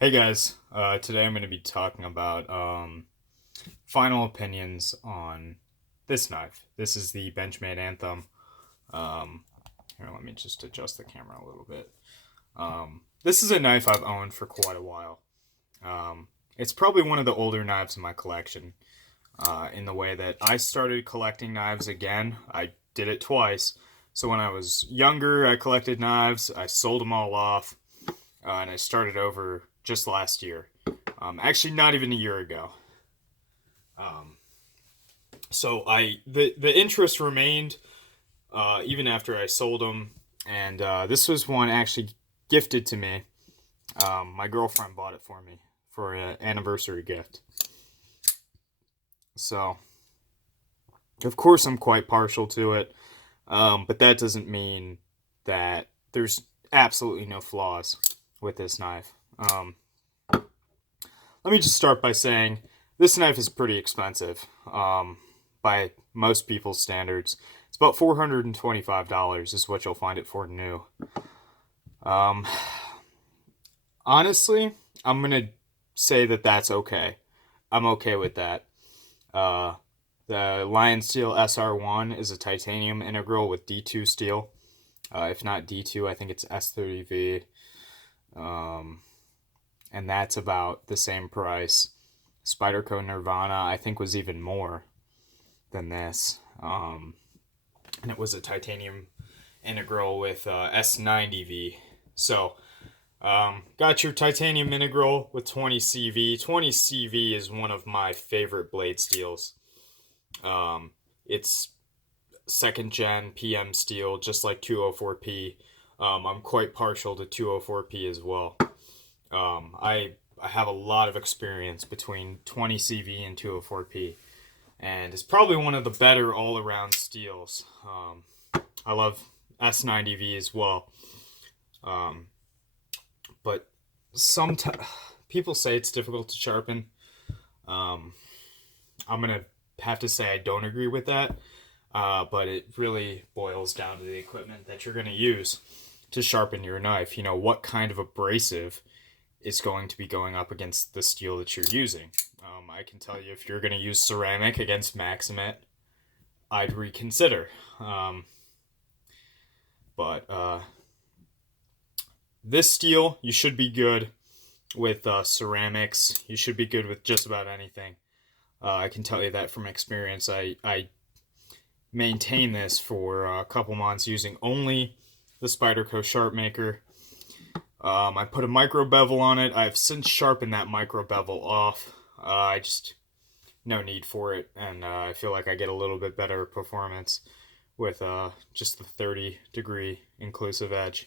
Hey guys, today I'm going to be talking about final opinions on this knife. This is the Benchmade Anthem. Um, Here, let me just adjust the camera a little bit. This is a knife I've owned for quite a while. It's probably one of the older knives in my collection. In the way that I started collecting knives again, I did it twice. So when I was younger, I collected knives. I sold them all off, and I started over just last year. Actually, not even a year ago. Um, the interest remained even after I sold them, and this was one actually gifted to me. My girlfriend bought it for me for an anniversary gift. So, of course, I'm quite partial to it, but that doesn't mean that there's absolutely no flaws with this knife. Let me just start by saying this knife is pretty expensive by most people's standards. It's about $425 is what you'll find it for new. Um, Honestly, I'm going to say that that's okay. I'm okay with that. Uh, the Lion Steel SR1 is a titanium integral with D2 steel. If not D2, I think it's S30V. And that's about the same price. Spyderco Nirvana, I think, was even more than this. And it was a titanium integral with S90V. So, got your titanium integral with 20 CV. 20 CV is one of my favorite blade steels. It's second gen PM steel, just like 204P. I'm quite partial to 204P as well. I have a lot of experience between 20 CV and 204P, and it's probably one of the better all-around steels. I love S90V as well, but sometimes people say it's difficult to sharpen. I'm gonna have to say I don't agree with that, but it really boils down to the equipment that you're gonna use to sharpen your knife. You know, what kind of abrasive is going to be going up against the steel that you're using. I can tell you, if you're going to use ceramic against Maximet, I'd reconsider. But this steel, you should be good with ceramics. You should be good with just about anything. I can tell you that from experience. I maintained this for a couple months using only the Spyderco Sharp Maker. I put a micro bevel on it. I've since sharpened that micro bevel off. I just, no need for it, and I feel like I get a little bit better performance with just the 30-degree inclusive edge.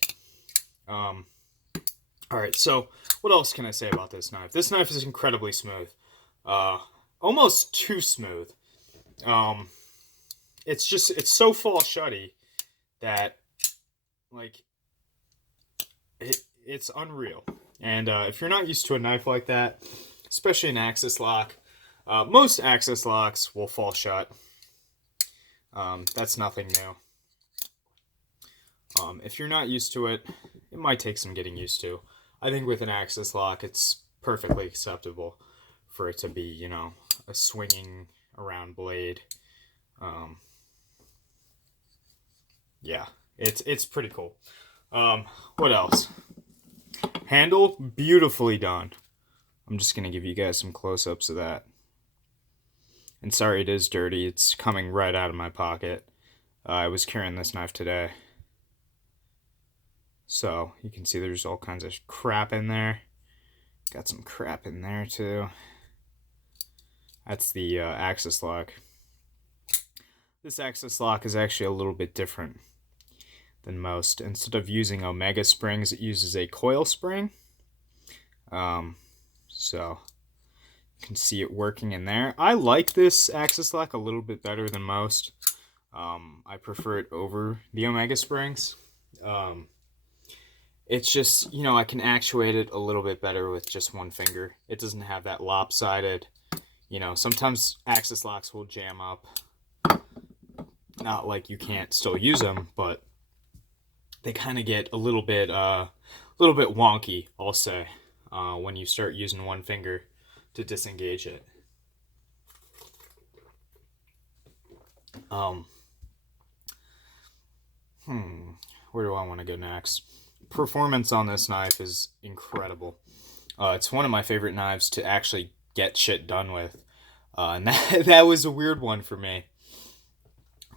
Alright, so what else can I say about this knife? This knife is incredibly smooth. Almost too smooth. It's so fall shutty that, like, it's unreal. And if you're not used to a knife like that, especially an axis lock, most axis locks will fall shut. That's nothing new. If you're not used to it, it might take some getting used to. I think with an axis lock, it's perfectly acceptable for it to be, you know, a swinging around blade. Yeah, it's pretty cool. What else? Handle, beautifully done. I'm just going to give you guys some close-ups of that. And sorry it is dirty, it's coming right out of my pocket. I was carrying this knife today. So, you can see there's all kinds of crap in there. Got some crap in there too. That's the axis lock. This axis lock is actually a little bit different than most. Instead of using omega springs, it uses a coil spring. So you can see it working in there. I like this axis lock a little bit better than most. I prefer it over the omega springs. It's just, you know, I can actuate it a little bit better with just one finger. It doesn't have that lopsided, you know, sometimes axis locks will jam up. Not like you can't still use them, but they kind of get a little bit wonky, I'll say. when you start using one finger to disengage it. Where do I want to go next? Performance on this knife is incredible. It's one of my favorite knives to actually get shit done with. And that was a weird one for me.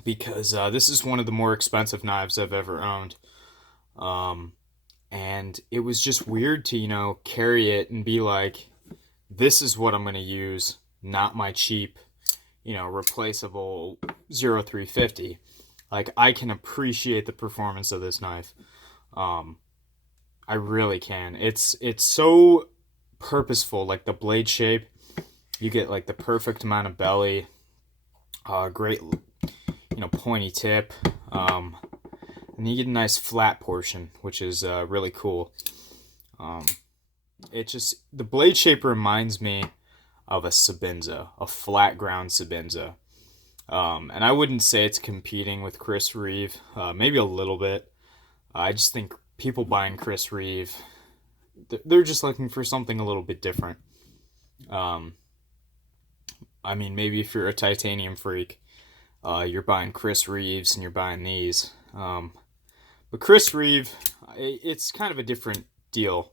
Because this is one of the more expensive knives I've ever owned. And it was just weird to, carry it and be like, this is what I'm going to use, not my cheap, replaceable 0350. Like, I can appreciate the performance of this knife. I really can. It's so purposeful, like the blade shape. You get like the perfect amount of belly, great, pointy tip, and you get a nice flat portion, which is really cool. The blade shape reminds me of a Sabinza, a flat ground Sabinza. And I wouldn't say it's competing with Chris Reeve, maybe a little bit. I just think people buying Chris Reeve, they're just looking for something a little bit different. Maybe if you're a titanium freak, you're buying Chris Reeves and you're buying these. But Chris Reeve, it's kind of a different deal.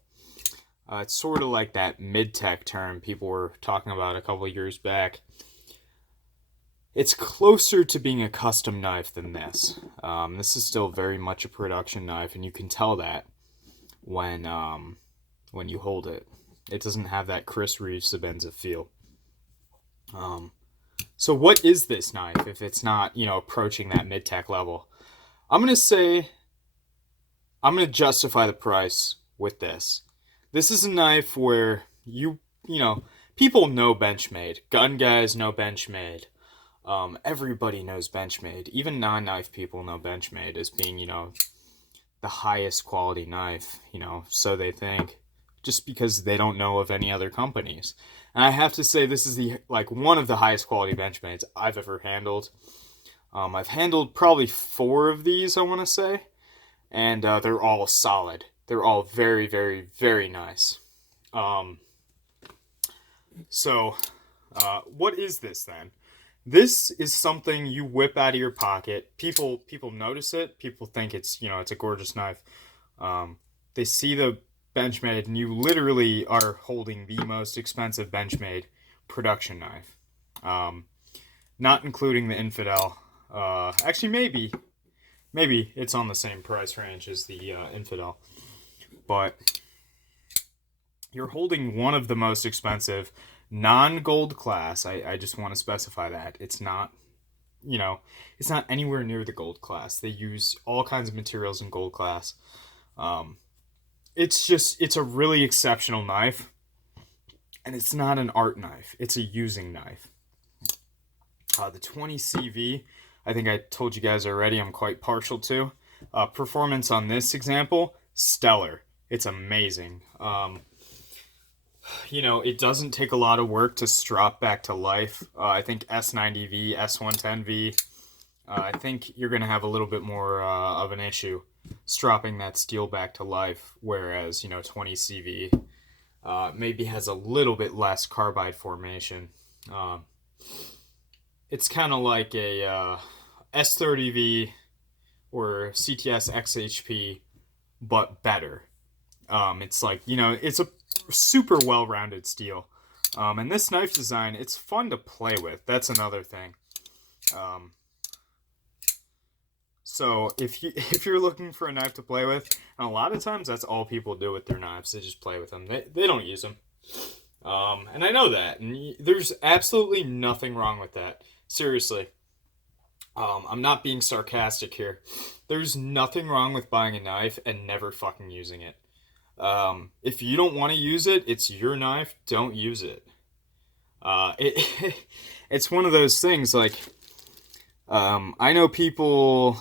It's sort of like that mid-tech term people were talking about a couple of years back. It's closer to being a custom knife than this. This is still very much a production knife, and you can tell that when you hold it. It doesn't have that Chris Reeve Sabinza feel. So what is this knife if it's not, approaching that mid-tech level? I'm going to justify the price with this. This is a knife where people know Benchmade. Gun guys know Benchmade. Everybody knows Benchmade. Even non-knife people know Benchmade as being, the highest quality knife, so they think, just because they don't know of any other companies. And I have to say, this is one of the highest quality Benchmades I've ever handled. I've handled probably 4 of these, I want to say, and they're all solid. They're all very, very, very nice. So, what is this then? This is something you whip out of your pocket. People notice it. People think it's a gorgeous knife. They see the Benchmade, and you literally are holding the most expensive Benchmade production knife. Not including the Infidel. Actually, maybe it's on the same price range as the Infidel. But you're holding one of the most expensive non-gold class. I just want to specify that. It's not, it's not anywhere near the gold class. They use all kinds of materials in gold class. It's a really exceptional knife. And it's not an art knife. It's a using knife. The 20 CV, I think I told you guys already, I'm quite partial to. Performance on this example, stellar. It's amazing. It doesn't take a lot of work to strop back to life. I think S90V, S110V, I think you're going to have a little bit more of an issue stropping that steel back to life, whereas, 20 CV maybe has a little bit less carbide formation. It's kind of like a S30V or CTS XHP, but better. It's like, it's a super well-rounded steel. And this knife design, it's fun to play with. That's another thing. So if you're looking for a knife to play with, and a lot of times that's all people do with their knives. They just play with them. They don't use them. And I know that. And there's absolutely nothing wrong with that. Seriously. I'm not being sarcastic here. There's nothing wrong with buying a knife and never fucking using it. If you don't want to use it, it's your knife. Don't use it. It's one of those things like, I know people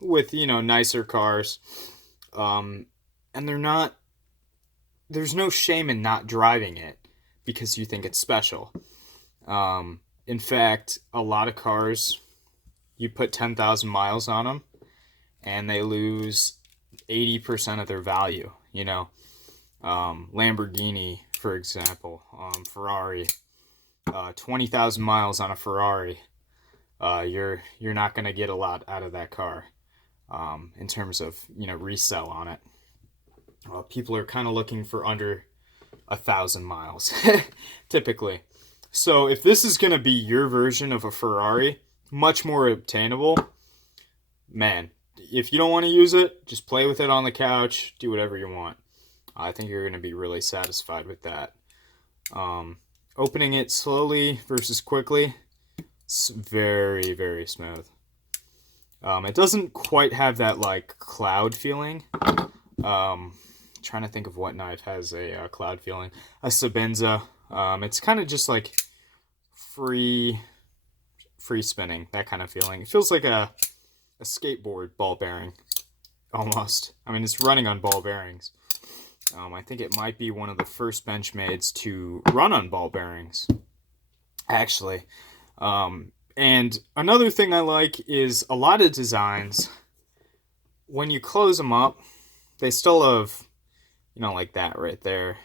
with, nicer cars, and there's no shame in not driving it because you think it's special. In fact, a lot of cars, you put 10,000 miles on them and they lose 80% of their value, Lamborghini, for example, Ferrari, 20,000 miles on a Ferrari, you're not going to get a lot out of that car in terms of, resell on it. People are kind of looking for under 1,000 miles typically. So if this is going to be your version of a Ferrari, much more obtainable, man, if you don't want to use it, just play with it on the couch, do whatever you want. I think you're going to be really satisfied with that. Opening it slowly versus quickly, it's very, very smooth. It doesn't quite have that like cloud feeling. Trying to think of what knife has a cloud feeling. A Sabenza. It's kind of just like free spinning, that kind of feeling. It feels like a skateboard ball bearing, almost. I mean, it's running on ball bearings. I think it might be one of the first Benchmades to run on ball bearings, actually. And another thing I like is a lot of designs, when you close them up, they still have, like that right there.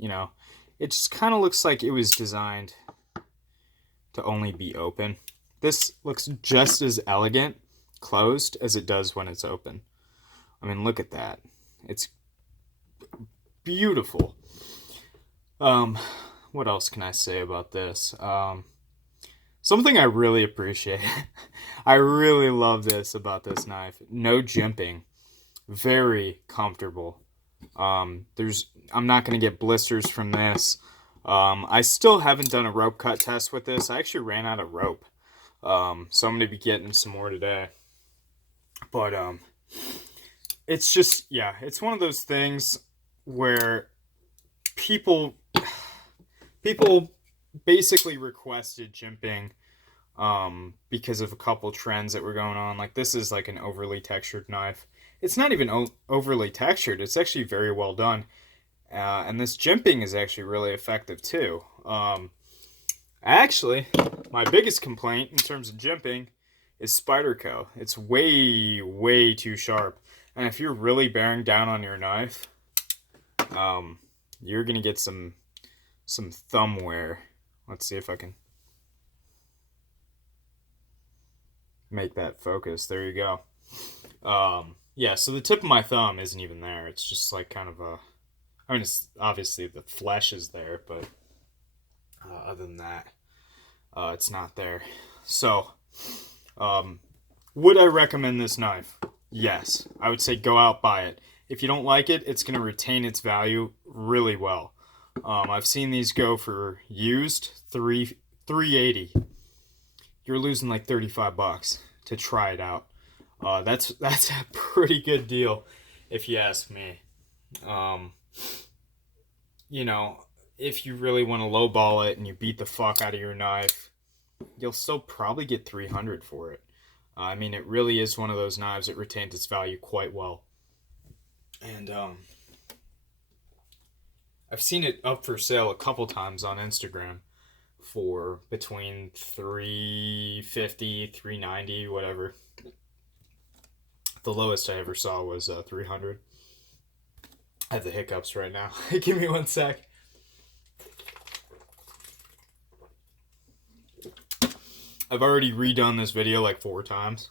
It just kind of looks like it was designed to only be open. This looks just as elegant closed as it does when it's open. I mean, look at that. It's beautiful. What else can I say about this? Something I really appreciate. I really love this about this knife. Nojimping. Very comfortable. I'm not going to get blisters from this. I still haven't done a rope cut test with this. I actually ran out of rope. So I'm going to be getting some more today. But it's just, yeah, it's one of those things where people basically requested jimping because of a couple trends that were going on. Like, this is like an overly textured knife. It's not even overly textured. It's actually very well done. And this jimping is actually really effective too. Actually, my biggest complaint in terms of jimping is Spyderco. It's way, way too sharp. And if you're really bearing down on your knife, you're going to get some thumb wear. Let's see if I can make that focus. There you go. Yeah, so the tip of my thumb isn't even there. It's just like kind of a... I mean, it's obviously the flesh is there, but other than that, it's not there. So, would I recommend this knife? Yes. I would say go out, buy it. If you don't like it, it's going to retain its value really well. I've seen these go for used $380. You're losing like $35 to try it out. That's a pretty good deal, if you ask me. If you really want to lowball it and you beat the fuck out of your knife, you'll still probably get $300 for it. I mean, it really is one of those knives that retains its value quite well. And I've seen it up for sale a couple times on Instagram for between $350, $390, whatever. The lowest I ever saw was $300. I have the hiccups right now. Give me one sec. I've already redone this video like 4 times,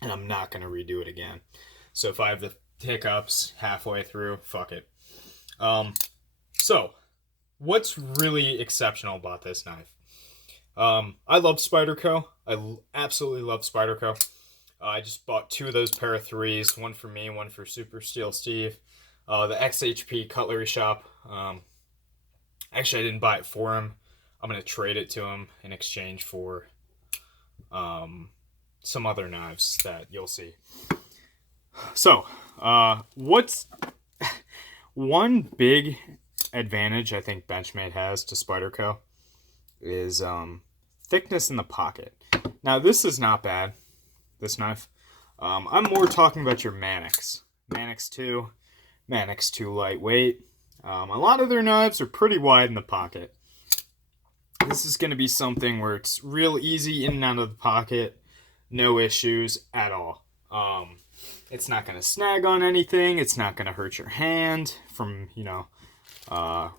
and I'm not going to redo it again. So if I have the hiccups halfway through, fuck it. So, what's really exceptional about this knife? I love Spyderco. I absolutely love Spyderco. I just bought 2 of those pair of 3s, one for me, one for Super Steel Steve. The XHP Cutlery Shop. Actually, I didn't buy it for him. I'm going to trade it to him in exchange for some other knives that you'll see. So, what's one big advantage I think Benchmade has to Spyderco is thickness in the pocket. Now, this is not bad, this knife. I'm more talking about your Manix. Manix 2. Manix 2 lightweight. A lot of their knives are pretty wide in the pocket. This is going to be something where it's real easy in and out of the pocket. No issues at all. It's not going to snag on anything. It's not going to hurt your hand from,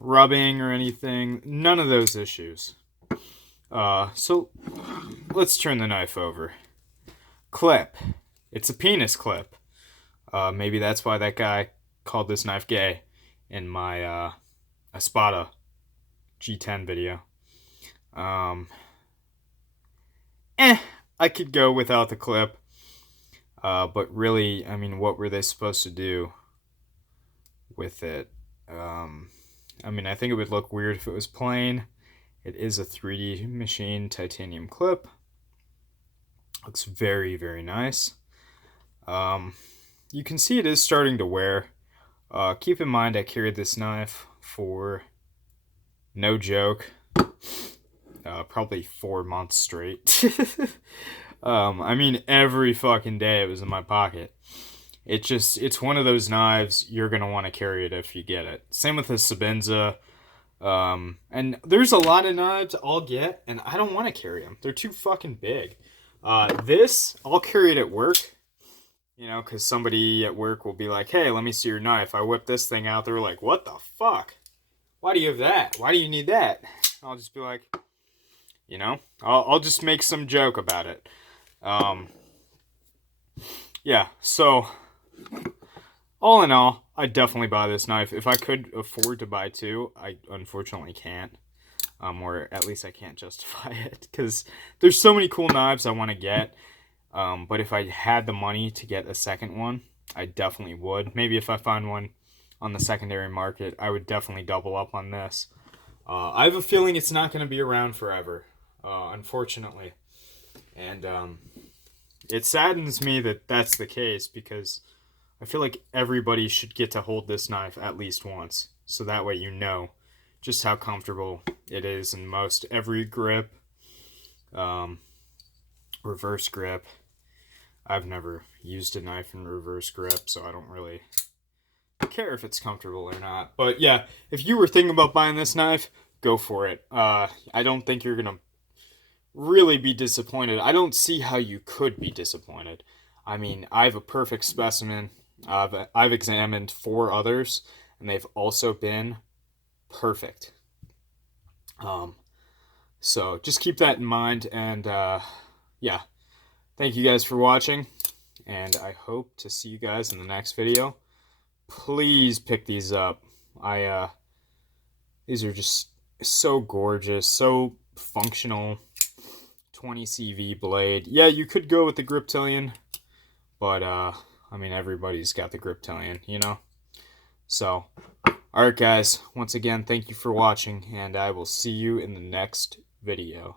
rubbing or anything. None of those issues. So let's turn the knife over. Clip. It's a penis clip. Maybe that's why that guy called this knife gay in my Espada G10 video. I could go without the clip. But really, I mean, what were they supposed to do with it? I mean, I think it would look weird if it was plain. It is a 3D machine titanium clip. Looks very, very nice. You can see it is starting to wear. Keep in mind I carried this knife for, no joke, probably 4 months straight. I mean, every fucking day it was in my pocket. It's one of those knives, you're going to want to carry it if you get it. Same with the Sabenza. And there's a lot of knives I'll get, and I don't want to carry them. They're too fucking big. This, I'll carry it at work. Because somebody at work will be like, hey, let me see your knife. I whip this thing out. They're like, what the fuck? Why do you have that? Why do you need that? I'll just be like, I'll just make some joke about it. Yeah, so all in all, I'd definitely buy this knife. If I could afford to buy two, I unfortunately can't. Or at least I can't justify it, because there's so many cool knives I want to get. But if I had the money to get a second one, I definitely would. Maybe if I find one on the secondary market, I would definitely double up on this. I have a feeling it's not going to be around forever, unfortunately. And it saddens me that that's the case, because I feel like everybody should get to hold this knife at least once. So that way you know just how comfortable it is in most every grip, reverse grip. I've never used a knife in reverse grip, so I don't really care if it's comfortable or not. But yeah, if you were thinking about buying this knife, go for it. I don't think you're gonna really be disappointed. I don't see how you could be disappointed. I mean, I have a perfect specimen. I've examined 4 others, and they've also been perfect. So just keep that in mind, and yeah, thank you guys for watching, and I hope to see you guys in the next video. Please pick these up. These are just so gorgeous, so functional. 20 CV blade. Yeah, you could go with the Griptilian, but I mean, everybody's got the Griptilian, So, alright guys, once again, thank you for watching, and I will see you in the next video.